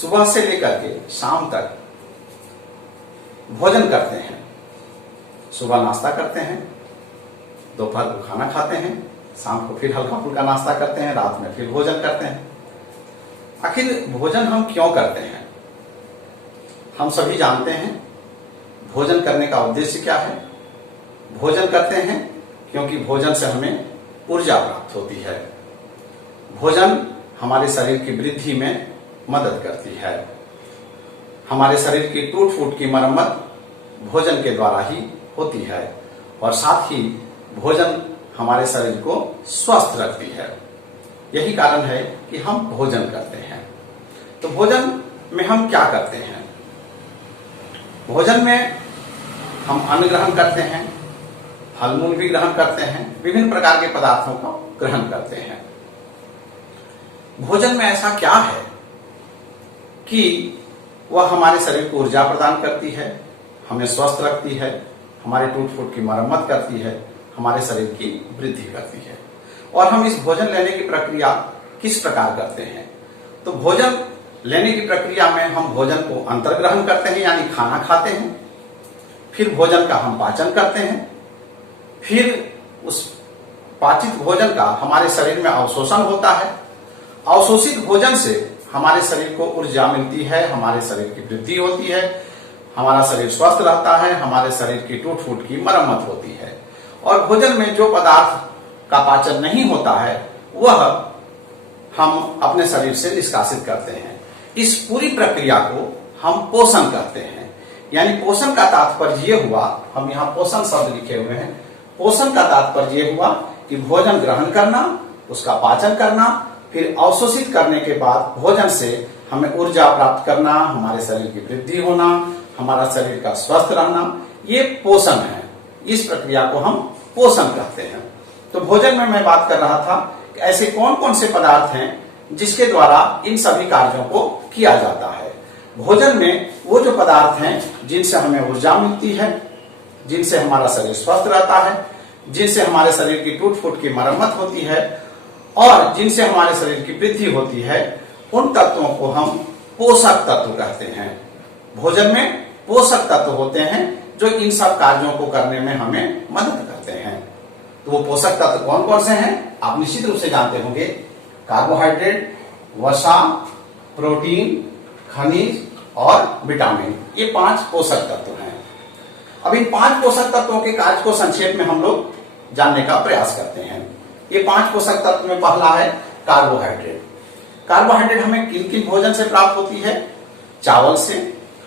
सुबह से लेकर के शाम तक भोजन करते हैं। सुबह नाश्ता करते हैं, दोपहर को खाना खाते हैं, शाम को फिर हल्का फुल्का नाश्ता करते हैं, रात में फिर भोजन करते हैं। आखिर भोजन हम क्यों करते हैं? हम सभी जानते हैं भोजन करने का उद्देश्य क्या है। भोजन करते हैं क्योंकि भोजन से हमें ऊर्जा प्राप्त होती है। भोजन हमारे शरीर की वृद्धि में मदद करती है। हमारे शरीर की टूट फूट की मरम्मत भोजन के द्वारा ही होती है और साथ ही भोजन हमारे शरीर को स्वस्थ रखती है। यही कारण है कि हम भोजन करते हैं। तो भोजन में हम क्या करते हैं? भोजन में हम अन्न ग्रहण करते हैं, फल मूल भी ग्रहण करते हैं, विभिन्न प्रकार के पदार्थों का ग्रहण करते हैं। भोजन में ऐसा क्या है कि वह हमारे शरीर को ऊर्जा प्रदान करती है, हमें स्वस्थ रखती है, हमारे टूट फूट की मरम्मत करती है, हमारे शरीर की वृद्धि करती है। और हम इस भोजन लेने की प्रक्रिया किस प्रकार करते हैं? तो भोजन लेने की प्रक्रिया में हम भोजन को अंतर्ग्रहण करते हैं, यानी खाना खाते हैं, फिर भोजन का हम पाचन करते हैं, फिर उस पाचित भोजन का हमारे शरीर में अवशोषण होता है। अवशोषित भोजन से हमारे शरीर को ऊर्जा मिलती है, हमारे शरीर की वृद्धि होती है, हमारा शरीर स्वस्थ रहता है, हमारे शरीर की टूट फूट की मरम्मत होती है। और भोजन में जो पदार्थ का पाचन नहीं होता है वह हम अपने शरीर से निष्कासित करते हैं। इस पूरी प्रक्रिया को हम पोषण कहते हैं। यानी पोषण का तात्पर्य ये हुआ, हम यहाँ पोषण शब्द लिखे हुए हैं, पोषण का तात्पर्य ये हुआ कि भोजन ग्रहण करना, उसका पाचन करना, फिर अवशोषित करने के बाद भोजन से हमें ऊर्जा प्राप्त करना, हमारे शरीर की वृद्धि होना, हमारा शरीर का स्वस्थ रहना, ये पोषण है। इस प्रक्रिया को हम पोषण कहते हैं। तो भोजन में मैं बात कर रहा था कि ऐसे कौन कौन से पदार्थ हैं जिसके द्वारा इन सभी कार्यों को किया जाता है। भोजन में वो जो पदार्थ हैं जिनसे हमें ऊर्जा मिलती है, जिनसे हमारा शरीर स्वस्थ रहता है, जिनसे हमारे शरीर की टूट फूट की मरम्मत होती है और जिनसे हमारे शरीर की वृद्धि होती है, उन तत्वों को हम पोषक तत्व कहते हैं। भोजन में पोषक तत्व होते हैं जो इन सब कार्यों को करने में हमें मदद करते हैं। तो वो पोषक तत्व कौन कौन से हैं आप निश्चित रूप से जानते होंगे। कार्बोहाइड्रेट, वसा, प्रोटीन, खनिज और विटामिन, ये 5 पोषक तत्व हैं। अब इन 5 पोषक तत्वों के कार्य को संक्षेप में हम लोग जानने का प्रयास करते हैं। ये 5 पोषक तत्व में पहला है कार्बोहाइड्रेट। कार्बोहाइड्रेट हमें किन किन भोजन से प्राप्त होती है? चावल से,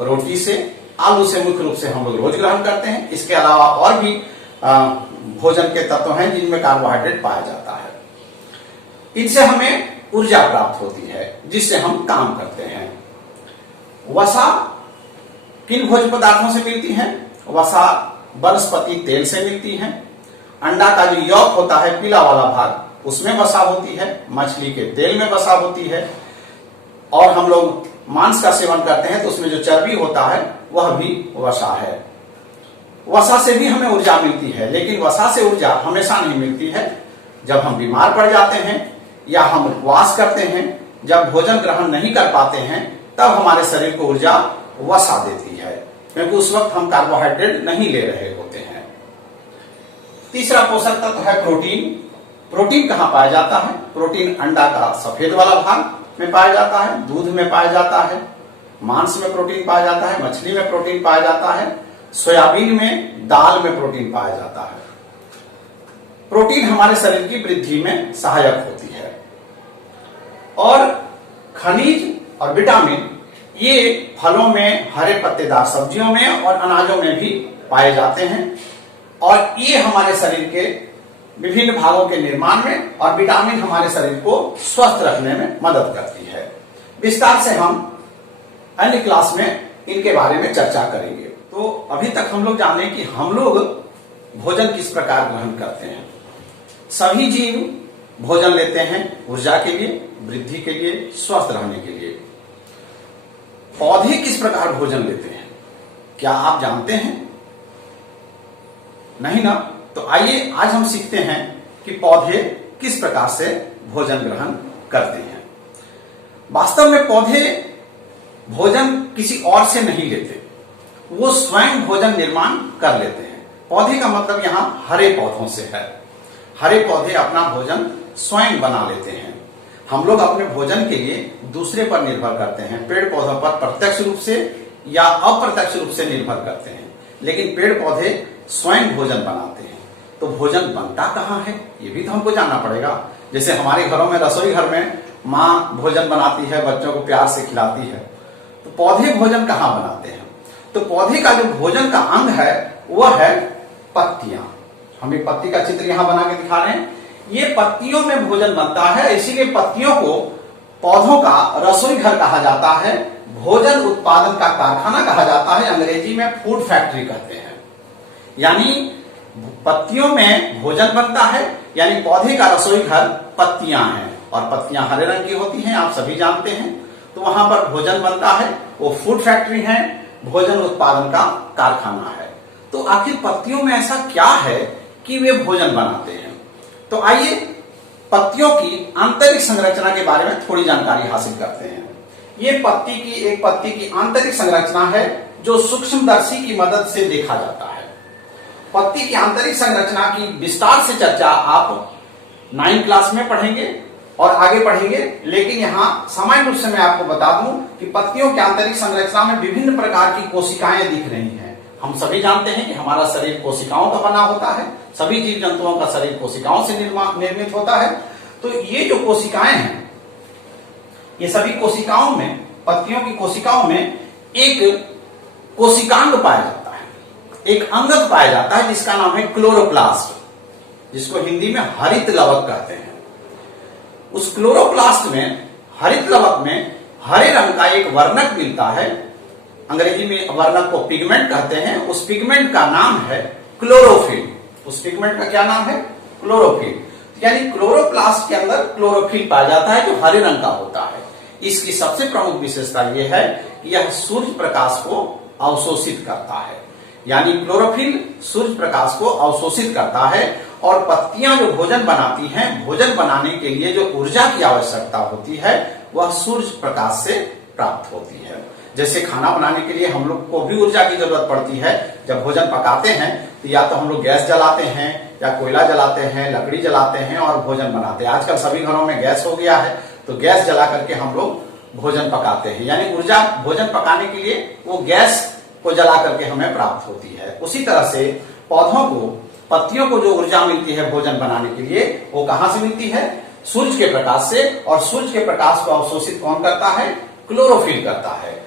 रोटी से, आलू से मुख्य रूप से हम लोग रोज ग्रहण करते हैं। इसके अलावा और भी भोजन के तत्व हैं जिनमें कार्बोहाइड्रेट पाया जाता है। इनसे हमें ऊर्जा प्राप्त होती है जिससे हम काम करते हैं। वसा किन भोज्य पदार्थों से मिलती है? वसा वनस्पति तेल से मिलती है। अंडा का जो यौक होता है, पीला वाला भाग, उसमें वसा होती है। मछली के तेल में वसा होती है। और हम लोग मांस का सेवन करते हैं तो उसमें जो चर्बी होता है वह भी वसा है। वसा से भी हमें ऊर्जा मिलती है, लेकिन वसा से ऊर्जा हमेशा नहीं मिलती है। जब हम बीमार पड़ जाते हैं या हम उपवास करते हैं, जब भोजन ग्रहण नहीं कर पाते हैं, तब हमारे शरीर को ऊर्जा वसा देती है, क्योंकि उस वक्त हम कार्बोहाइड्रेट नहीं ले रहे होते हैं। तीसरा पोषक तत्व है प्रोटीन। प्रोटीन कहाँ पाया जाता है? प्रोटीन अंडा का सफेद वाला भाग में पाया जाता है, दूध में पाया जाता है, मांस में प्रोटीन पाया जाता है, मछली में प्रोटीन पाया जाता है, सोयाबीन में, दाल में प्रोटीन पाया जाता है। प्रोटीन हमारे शरीर की वृद्धि में सहायक होती है। और खनिज और विटामिन ये फलों में, हरे पत्तेदार सब्जियों में और अनाजों में भी पाए जाते हैं और ये हमारे शरीर के विभिन्न भागों के निर्माण में और विटामिन हमारे शरीर को स्वस्थ रखने में मदद करती है। विस्तार से हम अन्य क्लास में इनके बारे में चर्चा करेंगे। तो अभी तक हम लोग जाने कि हम लोग भोजन किस प्रकार ग्रहण करते हैं। सभी जीव भोजन लेते हैं ऊर्जा के लिए, वृद्धि के लिए, स्वस्थ रहने के लिए। पौधे किस प्रकार भोजन लेते हैं, क्या आप जानते हैं? नहीं ना? तो आइए आज हम सीखते हैं कि पौधे किस प्रकार से भोजन ग्रहण करते हैं। वास्तव में पौधे भोजन किसी और से नहीं लेते, वो स्वयं भोजन निर्माण कर लेते हैं। पौधे का मतलब यहाँ हरे पौधों से है। हरे पौधे अपना भोजन स्वयं बना लेते हैं। हम लोग अपने भोजन के लिए दूसरे पर निर्भर करते हैं, पेड़ पौधों पर प्रत्यक्ष रूप से या अप्रत्यक्ष रूप से निर्भर करते हैं, लेकिन पेड़ पौधे स्वयं भोजन बनाते हैं। तो भोजन बनता कहाँ है, ये भी तो हमको जानना पड़ेगा। जैसे हमारे घरों में, रसोई घर में माँ भोजन बनाती है, बच्चों को प्यार से खिलाती है, तो पौधे भोजन कहाँ बनाते हैं? तो पौधे का जो भोजन का अंग है वह है पत्तियां। हम एक पत्ती का चित्र यहां बना के दिखा रहे हैं। ये पत्तियों में भोजन बनता है, इसीलिए पत्तियों को पौधों का रसोई घर कहा जाता है, भोजन उत्पादन का कारखाना कहा जाता है, अंग्रेजी में फूड फैक्ट्री कहते हैं। यानी पत्तियों में भोजन बनता है, यानी पौधे का रसोई घर पत्तियां हैं, और पत्तियां हरे रंग की होती हैं, आप सभी जानते हैं। तो वहां पर भोजन बनता है, वो फूड फैक्ट्री है, भोजन उत्पादन का कारखाना है। तो आखिर पत्तियों में ऐसा क्या है कि वे भोजन बनाते हैं? तो आइए पत्तियों की आंतरिक संरचना के बारे में थोड़ी जानकारी हासिल करते हैं। ये एक पत्ती की आंतरिक संरचना है जो सूक्ष्मदर्शी की मदद से देखा जाता है। पत्ती की आंतरिक संरचना की विस्तार से चर्चा आप 9वीं क्लास में पढ़ेंगे और आगे पढ़ेंगे, लेकिन यहाँ सामान्य रूप से मैं आपको बता दूं कि पत्तियों की आंतरिक संरचना में विभिन्न प्रकार की कोशिकाएं दिख रही हैं। हम सभी जानते हैं कि हमारा शरीर कोशिकाओं का बना होता है, सभी जीव जंतुओं का शरीर कोशिकाओं से निर्मित होता है। तो ये जो कोशिकाएं हैं, ये सभी कोशिकाओं में, पत्तियों की कोशिकाओं में एक कोशिकांग पाया जाता है, एक अंगक पाया जाता है जिसका नाम है क्लोरोप्लास्ट, जिसको हिंदी में हरित लवक कहते हैं। उस क्लोरोप्लास्ट में, हरित लवक में हरे रंग का एक वर्णक मिलता है, अंग्रेजी में वर्णक को पिगमेंट कहते हैं। उस पिगमेंट का नाम है क्लोरोफिल। उस पिगमेंट का क्या नाम है? क्लोरोफिल। यानी क्लोरोप्लास्ट के अंदर क्लोरोफिल पाया जाता है जो हरे रंग का होता है। इसकी सबसे प्रमुख विशेषता यह है कि यह सूर्य प्रकाश को अवशोषित करता है, यानी क्लोरोफिल सूर्य प्रकाश को अवशोषित करता है। और पत्तियां जो भोजन बनाती हैं, भोजन बनाने के लिए जो ऊर्जा की आवश्यकता होती है वह सूर्य प्रकाश से प्राप्त होती है। जैसे खाना बनाने के लिए हम लोग को भी ऊर्जा की जरूरत पड़ती है। जब भोजन पकाते हैं तो या तो हम लोग गैस जलाते हैं या कोयला जलाते हैं, लकड़ी जलाते हैं और भोजन बनाते हैं। आजकल सभी घरों में गैस हो गया है, तो गैस जला करके हम लोग भोजन पकाते हैं, यानी ऊर्जा भोजन पकाने के लिए वो गैस को जला करके हमें प्राप्त होती है। उसी तरह से पौधों को, पत्तियों को जो ऊर्जा मिलती है भोजन बनाने के लिए, वो कहां से मिलती है? सूर्य के प्रकाश से। और सूर्य के प्रकाश को अवशोषित कौन करता है? क्लोरोफिल करता है।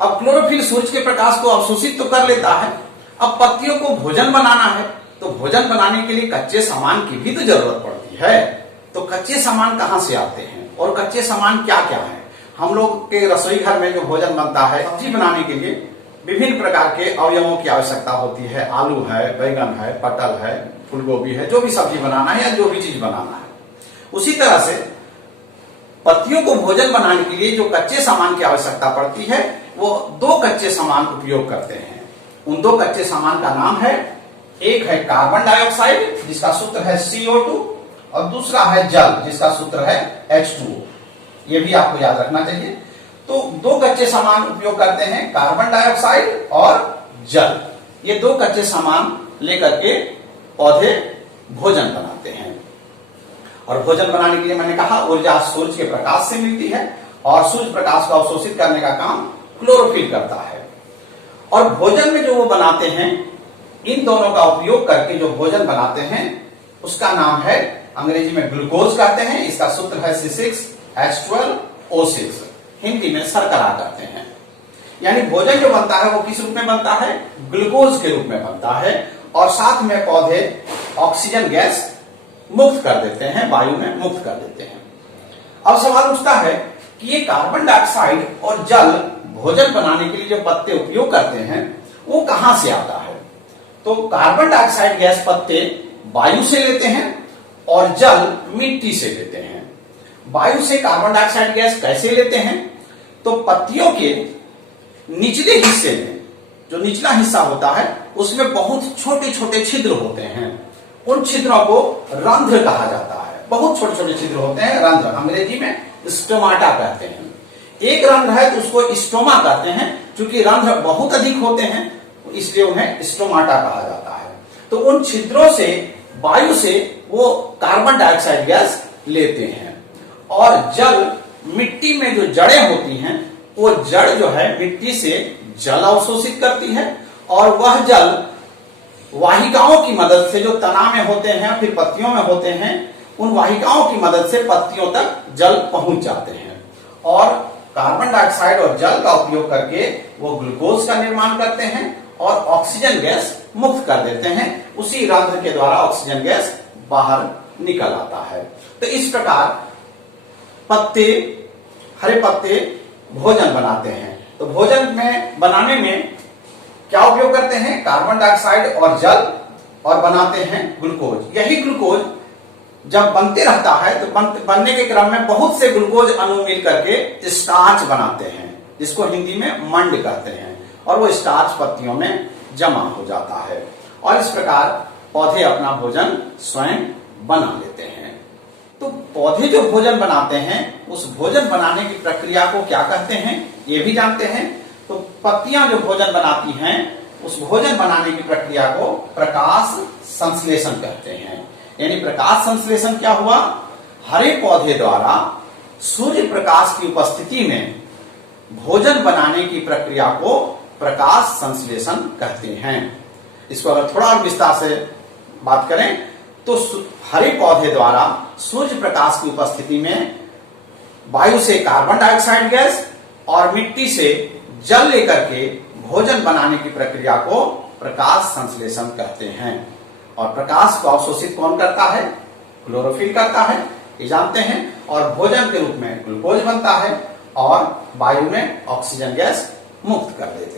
अब क्लोरोफिल सूर्य के प्रकाश को अवशोषित तो कर लेता है, अब पत्तियों को भोजन बनाना है, तो भोजन बनाने के लिए कच्चे सामान की भी तो जरूरत पड़ती है। तो कच्चे सामान कहां से आते हैं और कच्चे सामान क्या क्या है? हम लोग के रसोई घर में जो भोजन बनता है, सब्जी बनाने के लिए विभिन्न प्रकार के अवयवों की आवश्यकता होती है। आलू है, बैगन है, पटल है, फूलगोभी है, जो भी सब्जी बनाना है या जो भी चीज बनाना है। उसी तरह से पत्तियों को भोजन बनाने के लिए जो कच्चे सामान की आवश्यकता पड़ती है, वो 2 कच्चे सामान उपयोग करते हैं। उन 2 कच्चे सामान का नाम है, एक है कार्बन डाइऑक्साइड जिसका सूत्र है CO2 और दूसरा है जल जिसका सूत्र है H2O। ये भी आपको याद रखना चाहिए। तो 2 कच्चे सामान उपयोग करते हैं, कार्बन डाइऑक्साइड और जल। ये 2 कच्चे सामान लेकर के पौधे भोजन बनाते हैं। और भोजन बनाने के लिए मैंने कहा ऊर्जा सूर्य के प्रकाश से मिलती है और सूर्य प्रकाश को अवशोषित करने का काम क्लोरोफिल करता है। और भोजन में जो वो बनाते हैं, इन दोनों का उपयोग करके जो भोजन बनाते हैं उसका नाम है, अंग्रेजी में ग्लूकोज कहते हैं, इसका सूत्र है C6H12O6, हिंदी में शर्करा कहते हैं। यानी भोजन जो बनता है वो किस रूप में बनता है? ग्लूकोज के रूप में बनता है। और साथ में पौधे ऑक्सीजन गैस मुक्त कर देते हैं, वायु में मुक्त कर देते हैं। अब सवाल उठता है कि ये कार्बन डाइऑक्साइड और जल भोजन बनाने के लिए जो पत्ते उपयोग करते हैं वो कहां से आता है? तो कार्बन डाइऑक्साइड गैस पत्ते वायु से लेते हैं और जल मिट्टी से लेते हैं। वायु से कार्बन डाइऑक्साइड गैस कैसे लेते हैं? तो पत्तियों के निचले हिस्से में, जो निचला हिस्सा होता है, उसमें बहुत छोटे छोटे छिद्र होते हैं। उन छिद्रों को रंध्र कहा जाता है। बहुत छोटे छोटे छिद्र होते हैं, रंध्र, अंग्रेजी में स्टोमाटा कहते हैं। एक रंध्र है तो उसको स्टोमा कहते हैं। क्योंकि रंध्र बहुत अधिक होते हैं इसलिए उन्हें स्टोमाटा कहा जाता है। तो उन छिद्रों से वायु से वो कार्बन डाइऑक्साइड गैस लेते हैं। और जल, मिट्टी में जो जड़ें होती हैं वो जड़ जो है मिट्टी से जल अवशोषित करती है और वह जल वाहिकाओं की मदद से, जो तना में होते हैं फिर पत्तियों में होते हैं, उन वाहिकाओं की मदद से पत्तियों तक जल पहुंच जाते हैं और कार्बन डाइऑक्साइड और जल का उपयोग करके वो ग्लूकोज का निर्माण करते हैं और ऑक्सीजन गैस मुक्त कर देते हैं। उसी रंध्र के द्वारा ऑक्सीजन गैस बाहर निकल आता है। तो इस प्रकार पत्ते, हरे पत्ते भोजन बनाते हैं। तो भोजन में बनाने में क्या उपयोग करते हैं? कार्बन डाइऑक्साइड और जल, और बनाते हैं ग्लूकोज। यही ग्लूकोज जब बनते रहता है तो बनने के क्रम में बहुत से ग्लूकोज अणु मिल करके स्टार्च बनाते हैं, जिसको हिंदी में मंड कहते हैं, और वो स्टार्च पत्तियों में जमा हो जाता है और इस प्रकार पौधे अपना भोजन स्वयं बना लेते हैं। तो पौधे जो भोजन बनाते हैं उस भोजन बनाने की प्रक्रिया को क्या कहते हैं ये भी जानते हैं। तो पत्तियां जो भोजन बनाती हैं उस भोजन बनाने की प्रक्रिया को प्रकाश संश्लेषण कहते हैं। यानी प्रकाश संश्लेषण क्या हुआ? हरे पौधे द्वारा सूर्य प्रकाश की उपस्थिति में भोजन बनाने की प्रक्रिया को प्रकाश संश्लेषण कहते हैं। इसको अगर थोड़ा और विस्तार से बात करें तो हरे पौधे द्वारा सूर्य प्रकाश की उपस्थिति में वायु से कार्बन डाइऑक्साइड गैस और मिट्टी से जल लेकर के भोजन बनाने की प्रक्रिया को प्रकाश संश्लेषण कहते हैं। और प्रकाश को अवशोषित कौन करता है? क्लोरोफिल करता है, ये जानते हैं। और भोजन के रूप में ग्लूकोज बनता है और वायु में ऑक्सीजन गैस मुक्त कर देते हैं।